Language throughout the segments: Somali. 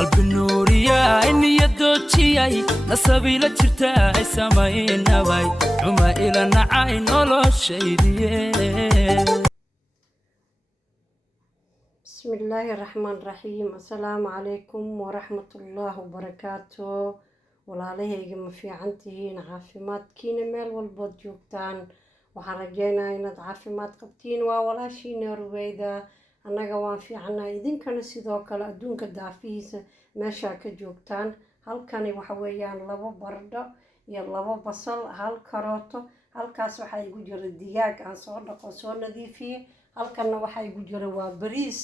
qalbi nuuriya niyadoochiyay nasabila jirta ay samaynabay uma ila nacay noloshaydiye بسم الله الرحمن الرحيم السلام عليكم ورحمة الله وبركاته walaalahayga ma fiican tihiin caafimaadkiina meel walbood joogtaan waxaan rajeynayaa inaad caafimaad qabtiin waa walaashiina Ruweyda annaga waan fiicanahay idinkana sidoo kale adduunka daafihiisa meesha ka joogtaan halkani waxa weeyaan 2 baradho iyo 2 basal hal karooto halkaas waxa igu jira digaag aan soo dhaqo soo nadiifiyay halkana waxa igu jira waa bariis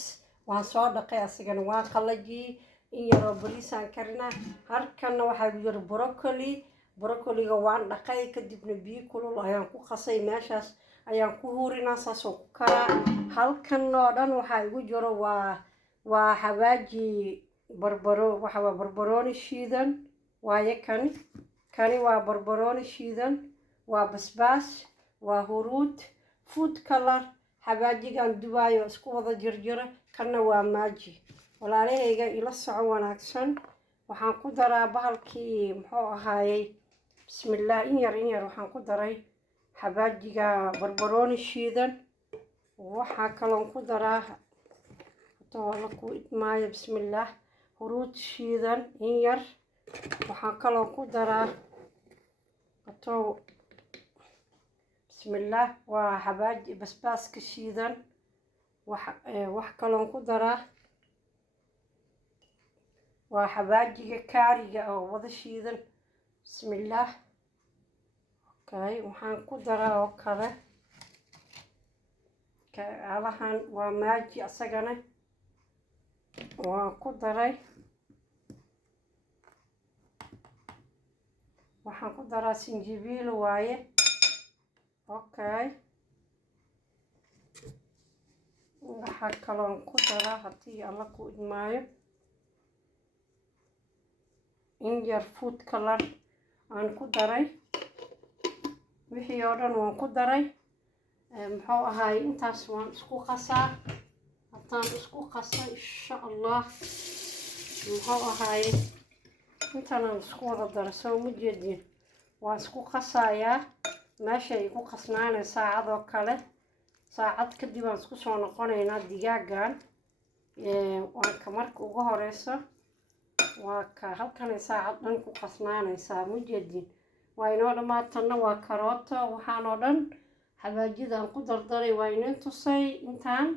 waan soo dhaqay asigana waa qalajii in yaro bariis aan karina halkana waxa igu jira broccoli waan dhaqay kadibna biyo kulul ayaan ku qasay meeshaas ayaan ku hurinaa saasoo ku karaa halkan oo dhan waxa igu jira waa xawaaji barbarooni shiidan waaye kani waa barbarooni shiidan waa basbaas waa huruud food color xawaajigan dubaayo isku wada jirjira kana waa maaji walaalahayga ila soco wanaagsan waxaan ku daraa bahalkii muxuu ahaayay bismillah in yar waxaan ku daray xawaajiga barbarooni shiidan waxa kale ku daraa toona ku idmaayo bismillah huruud shiidan in yar waxa kale ku daraa bismillah waa xawaaji basbaaska shiidan wax kale ku daraa waa xawaajiga kaariga oo wada shiidan bismillah okay waxaan ku daraa oo kale alahan waa maaji asagana waan ku daray waxaan ku daraa sinjibiil waaye okay waxa kale ku daraa hadii alla ku idmaayo in yar food color aan ku daray wixii oo dhan waan ku daray muxuu ahaay intaas waan isku qasaa haddaan isku qaso insha Allah muxuu ahaay intaan isku wada daro soo ma jeedin waan isku qasayaa meesha ay ku qasnaanay saacad oo kale saacad kadib aan isku soo noqonaynaa digaagan waan ka marka ugu horeyso waa ka halkan saacad dhan ku qasnaanaysaa ma jeedin waa inoo dhamaatana waa karooto waxaan oo dhan xawaajidaan ku dardaray waa inoo tusay intaan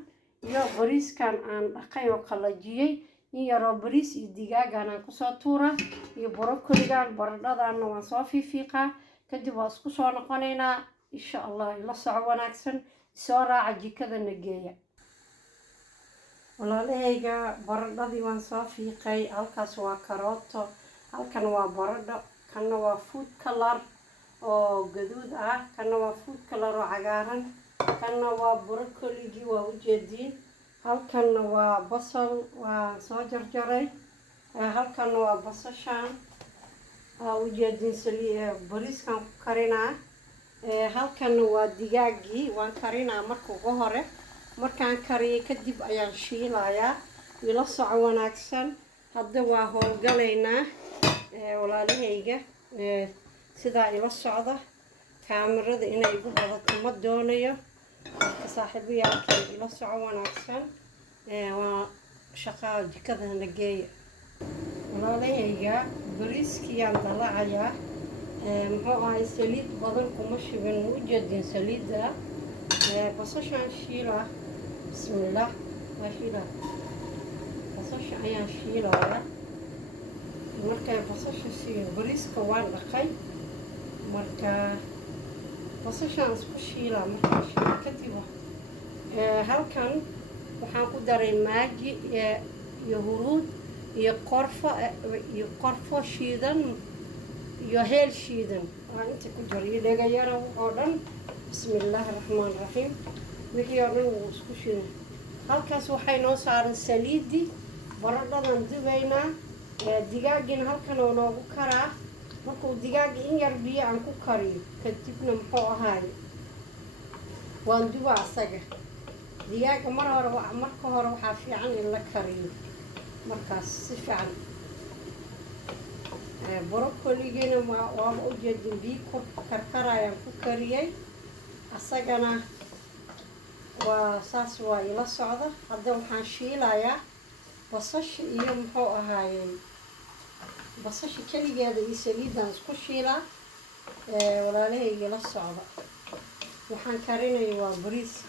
iyo bariiskan aan dhaqay oo qalajiyay in yaro bariis iyo digaagan aan ku soo tuura iyo broccoligan baradhadana waan soo fiifiiqaa kadib waan isku soo noqonaynaa insha Allah ila soco wanaagsan soo raaca jikada nageeya walaalahayga baradhadii waan soo fiiqay halkaas waa karooto halkan waa baradho kana waa food color oo gaduud ah kana waa food color oo cagaaran kana waa broccoli waa ujeedin halkan waa basal waa soo jarjaray halkan waa basashan ujeedin bariiskan ku karinaa halkan waa digaagii waan karinaa marka ugu hore markaan kariyay kadib ayaan shiilayaa ila soco wanaagsan hadda waa howlgalaynaa walaalahayga sidaa ila socda kaamirada inay igu badato ma doonayo marka saaxiibayaalkay ila soco wanaagsan waa shaqada jikada nageeya walaalahayga bariiskiyaan dalacayaa muxuu ahay saliid badan kuma shubin ujeedin saliidda basashan shiila bismillah waa shiila basasha ayaan shiilayaa markay basasha shiilo bariiska waan dhaqay marka basashan isku shiilaa markaa shiila kadib halkan waxaan ku daray maaji iyo huruud iyo qorfo shiidan iyo heel shiidan waa inta ku jira iyo dhagayaro oo dhan bismillaahi raxmaani raxiim wixii oo dhan wuu isku shiidan halkaas waxay noo saaran saliidi baradhadan dubaynaa digaagin halkan oo noogu karaa markuu digaagi in yar biyo aan ku kariyo kadibna muxuu ahaay waan duba asaga digaaga marka hore waxaa fiican in la kariyo markaas si fiican broccoligina waaba ujeedin biyo kor karkarayaan ku kariyey asagana waa saas waa ila socda. hadda waxaan shiilayaa basasha iyo muxuu ahaayey basasha keligeeda iyo saliidaan isku shiilaa. walaalahayga la socda waxaan karinaya waa bariiski.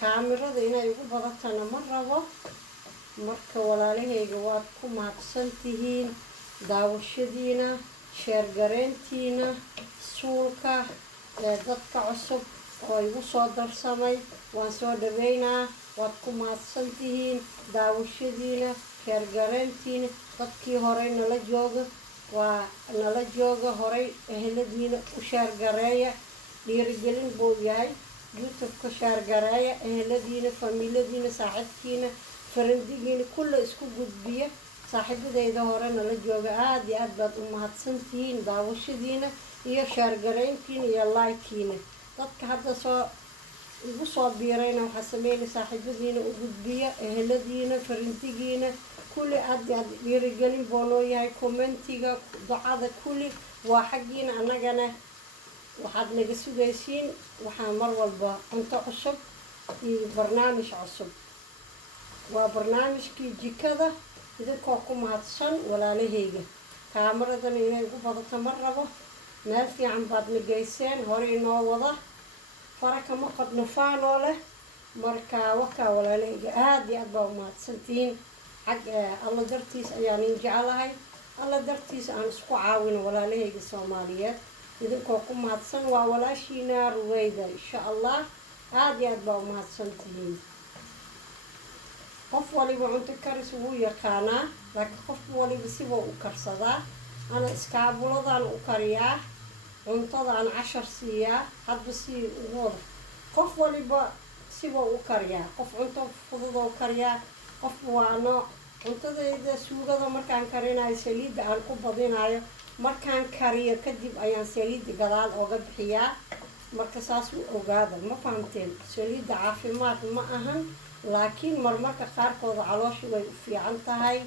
kaamirada inay ugu badatana ma rabo, marka walaalahayga waad ku mahadsan tihiin daawashadiina, sheergareyntiina, suulka dadka cusub oo igu soo darsamay waan soo dhaweynaa. waad ku mahadsan tihiin daawashadiina, sheergareyntiina. dadkii horey nala jooga waa nala jooga horey eheladiina u sheergareeya, dhiirigelin buu yahay. youtube-ka sheergareeya, eheladiina, familiadiina, saaxiibkiina, farandigiina kulla isku gudbiya. saaxiibadeyda hore nala jooga aada iyo aad baad u mahadsantihiin daawashadiina iyo sheergareyntiina iyo like-kiina. dadka hadda igu soo biirayna waxaa sameynay saaxiibadiina u gudbiya, eheladiina, farandigiina kulli aad iyo aad dhiirigelin buu noo yahay. commentiga, ducada kulli waa xaggiina. annagana waxaad naga sugaysiin waxaa mar walba cunto cusub iyo barnaamij cusub. waa barnaamijkii jikada idinkoo ku mahadsan walaalahayga. kaamaradana inay ugu badato ma rabo, meel fiican baad na geyseen, hore inoo wada fara kama qodno faanoo leh. marka wakaa walaalahayga aada iyo aad baa u mahadsantihiin. xag alla dartiis ayaan in jecelahay, alla dartiis aan isku caawino walaalahayga soomaaliyeed. idinkoo ku mahadsan waa walaashiina Ruwayda insha allah. aada iyo aad baa u mahadsantihiin. qof waliba cunto karis wuu yaqaanaa, laakiin qof waliba sibuu u karsadaa. ana iskaabuladaan u kariyaa, cuntadaan cashar siiyaa, hadba sii ugu wada. qof waliba sibuu u kariyaa. qof cunto fududoo kariyaa, qof waa nooc. cuntadayda suugada markaan karinayo saliidda aan ku badinayo, markaan kariyo kadib ayaan saliidda gadaal ooga bixiyaa. marka saas u ogaada, ma fahamteen? saliidda caafimaad ma ahan, laakiin marmarka qaarkooda caloosha way u fiican tahay.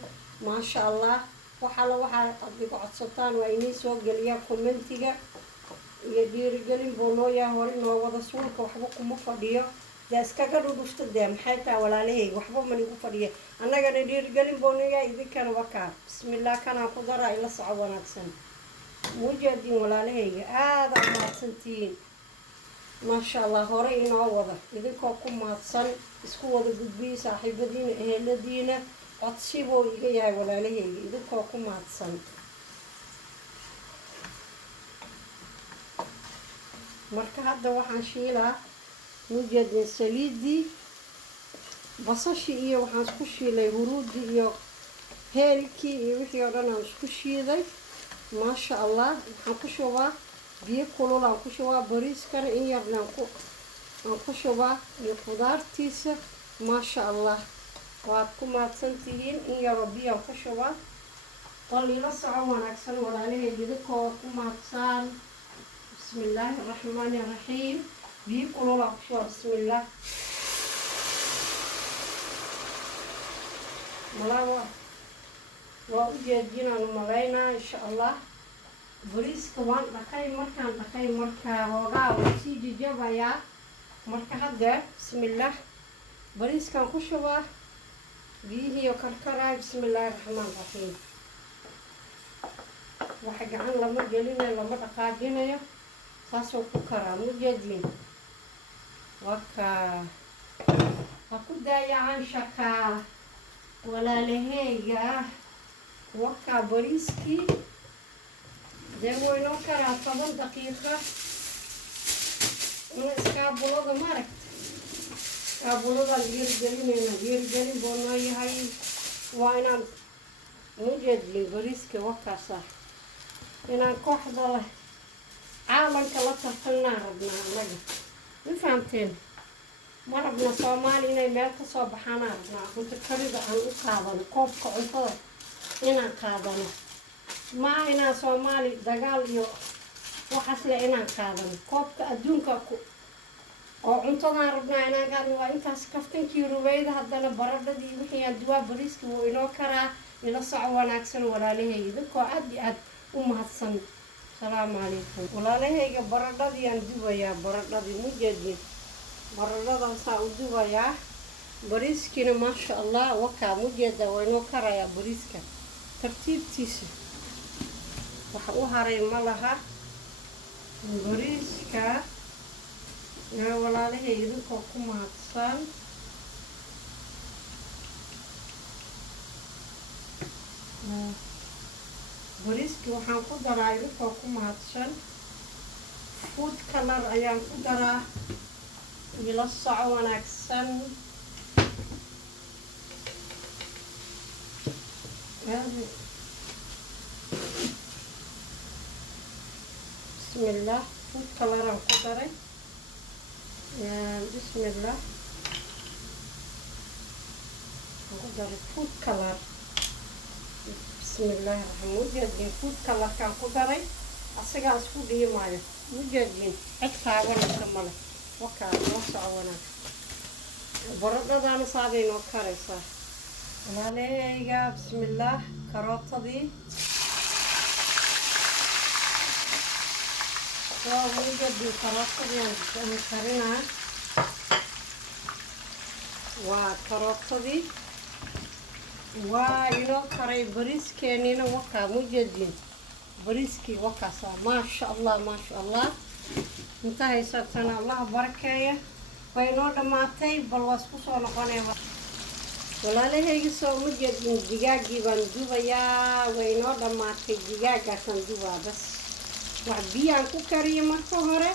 maasha allah. waxala waxaa ad igu codsataan waa inii soo geliyaa commentiga iyo dhiirigelin buu noo yahay. hore inoo wada suulka waxba kuma fadhiyo, dee iskaga dhudhufta dee maxay tahay walaalahayga, waxba man igu fadhiya. annagana dhiirigelin buu noo yahay, idinkana wakaa bismillah kanaan ku daraa ila soco wanaagsan. mujaadiin walaalahayga aada u mahadsantihiin. maasha allah. hore inoo wada idinkoo ku mahadsan, isku wada gudbiyey saaxiibadiina, eheladiina. codsi buu iga yahay walaalahayga, idinkoo ku mahadsan. marka hadda waxaan shiilaa mujaadiin saliidii, basashii iyo waxaan isku shiilay huruudii iyo heelkii iyo wixii oo dhan aan isku shiiday. maasha allah. waxaan ku shubaa biyo kulul, aan ku shubaa bariiskana in yarna aan ku shubaa iyo khudaartiisa. maasha allah. waad ku mahadsantihiin. in yaroo biyaan ku shubaa. qolila soco wanaagsan walaalahayga, idinkoo ku mahadsan. bismillaahi araxmaani araxiim. biyo kulul aan ku shubaa. bismillah. malaa waa u jeedinaan malaynaa insha allah. bariiska waan dhaqay, markaan dhaqay markaa hoogaa waa sii jajabayaa. marka hadda bismillah bariiskaan ku shubaa. biyihii oo karkaraay. bismillaahi raxmaan raxiim. waxa gacan lama gelinayo, lama dhaqaajinayo, saasoo ku karaa. mujeediin wakaa ha ku daayacaan shakaa walaalahayga. wakaa bariiskii dee waynoo karaa 10 daqiiqa. ina iskaabulada maaragta iskaabuladaan dhiirigelinayna, dhiirigelin buu noo yahay. waa inaan mujeediin bariiska wakaasa inaan kooxda leh caalanka la tartanaan rabnaa annaga. ma fahamteen? ma rabna soomaali inay meel ka soo baxaanaan rabnaa. cunto karida aan u qaadano, koobka cuntada inaan qaadano, maa inaan soomaali dagaal iyo waxaas le inaan qaadano. koobka adduunka oo cuntadaan rabnaa inaan qaadno waa intaas kaftankii ruwayda haddana baradhadii wixii aan duwaa bariiskii wuu inoo karaa ila soco wanaagsan walaalahayga idinkoo aad iyo aad u mahadsan asalaamu calaykum walaalahayga baradhadii aan dubayaa baradhadii mujeedin baradhadaasaa u dubayaa bariiskiina maasha allah wakaa mujeeda waa inoo karayaa bariiska tartiibtiisa waxa u haray ma laha bariiska yaa walaalahayga idinkoo ku mahadsan bariiskii waxaan ku daraa idinkoo ku mahadsan food color ayaan ku daraa ila soco wanaagsan bismillah food coloraan ku daray bismillah ku daray food color bismillah mujeedin food colorkaan ku daray asagaa isku dhiimaayo mujeedin cid taabanaysa male wakaa noo soco wanaagsan baradhadaana saabay noo karaysaa walaalahayga bismillah karootadii waa mujeedin karootadii aan karinaa waa karootadii waa inoo karay bariiskeenina wakaa mujeedin bariiskii wakaasa maasha allah maasha allah inta haysatana allah barakeeya way inoo dhammaatay bal waa isku soo noqonaya walaalahayga soo mujeedin digaaggii baan dubayaa way inoo dhammaatay digaaggaasaan dubaa bas wax biyaan ku kariya marka hore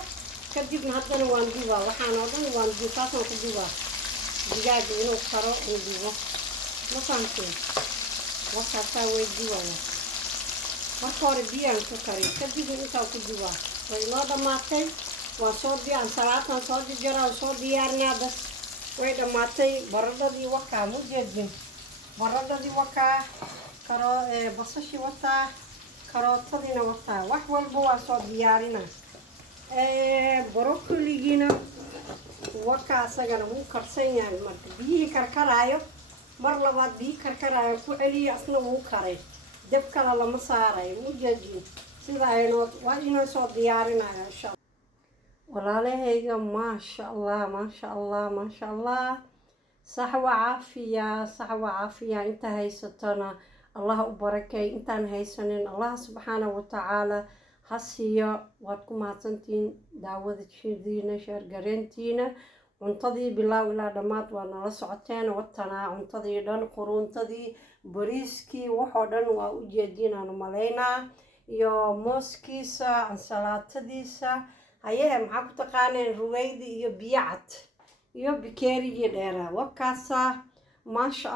kadibna haddana waan dubaa waxaan oo dhan waan saasaan ku dubaa digaagga inuu karo uu dubo ma fahamteen wakaasaa way dubaya marka hore biyaan ku kariya kadibna intaan ku dubaa way inoo dhammaatay waan soo salaatan soo jarjaraa waan soo diyaarinaa bas way dhammaatay baradhadii wakaa mujeedin baradhadii wakaa basashii wataa karootadiina wataa wax walba waa soo diyaarinaa brokoligiina wakaa asagana wuu karsan yahay marka biyihii karkaraayo mar labaad biyi karkaraayo ku celiya asna wuu karay dab kale lama saarayo mujeedin sida aynoo waa inoo soo diyaarinaya insha allah walaalahayga maasha allah maasha allah maasha allah saxwa caafiya inta haysatona allah u barakeey intaan haysanin allah subxaanahu watacaala ha siiyo waad ku mahadsantihiin daawadiina sheergareentiina cuntadii bilaaw ilaa dhammaad waa nala socoteen watanaa cuntadii dhan quruuntadii bariiskii waxoo dhan waa u jeedinaanu malaynaa iyo mooskiisa ansalaatadiisa hayee maxaa ku taqaaneen ruwaydi iyo biyacad iyo bikeerigii dheeraa wakaasaa maasha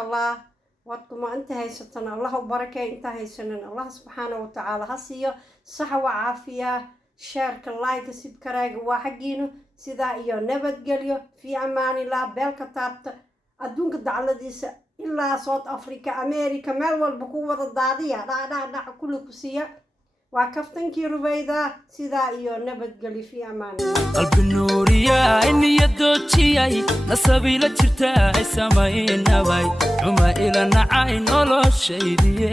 allah waad kuma inta haysatana allah u barakay inta haysanin allah subxaanahu watacaala ha siiyo saxwa caafiya sheerka like sibkaraaga waa xaggiina sidaa iyo nabadgelyo fii amaanillah beelka taabta adduunka dacladiisa ilaa South Africa America meel walba ku wada daadiya dhac kullu ku siiya waa kaftankii rubayda sidaa iyo nabadgelyo fii amaanillah qalbi nuuriya niyadoochiyay nasabila jirta ay samaynabay uma ila nacay noloshaydiye